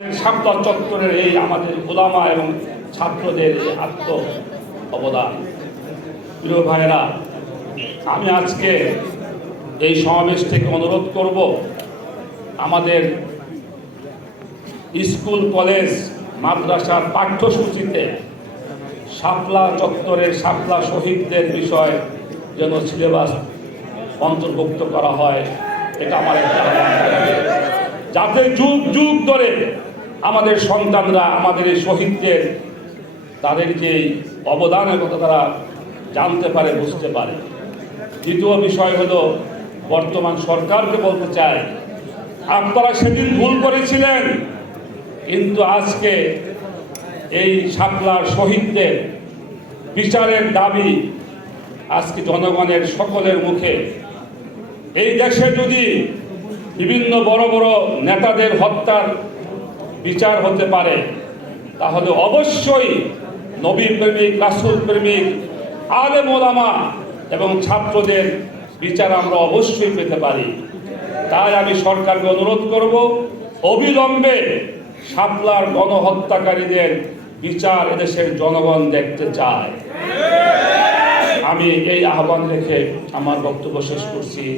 শাপলা চত্বরের এই আমাদের ওলামা এবং ছাত্রদের আত্ম অবদান। প্রিয় ভাইয়েরা, আমি আজকে এই সমাবেশ থেকে অনুরোধ করব, আমাদের স্কুল কলেজ মাদ্রাসার পাঠ্যসূচিতে শাপলা চত্বরের শাপলা শহীদদের বিষয় যেন সিলেবাস অন্তর্ভুক্ত করা হয়। এটা আমার একটা যাতে যুগ যুগ ধরে আমাদের সন্তানরা আমাদের এই শহীদদের তাদের যে অবদানের কথা তারা জানতে পারে, বুঝতে পারে। দ্বিতীয় বিষয় হলো, বর্তমান সরকারকে বলতে চাই, আপনারা সেদিন ভুল করেছিলেন, কিন্তু আজকে এই শাপলার শহীদদের বিচারের দাবি আজকে জনগণের সকলের মুখে। এই দেশে যদি বিভিন্ন বড় বড় নেতাদের হত্যার বিচার হতে পারে, তাহলে অবশ্যই নবী প্রেমিক, রাসূল প্রেমিক, আলেম ওলামা এবং ছাত্রদের বিচার আমরা অবশ্যই পেতে পারি। তাই আমি সরকারকে অনুরোধ করব, অবিলম্বে শাপলার গণহত্যাকারীদের বিচার এদেশের জনগণ দেখতে চায়। আমি এই আহ্বান রেখে আমার বক্তব্য শেষ করছি।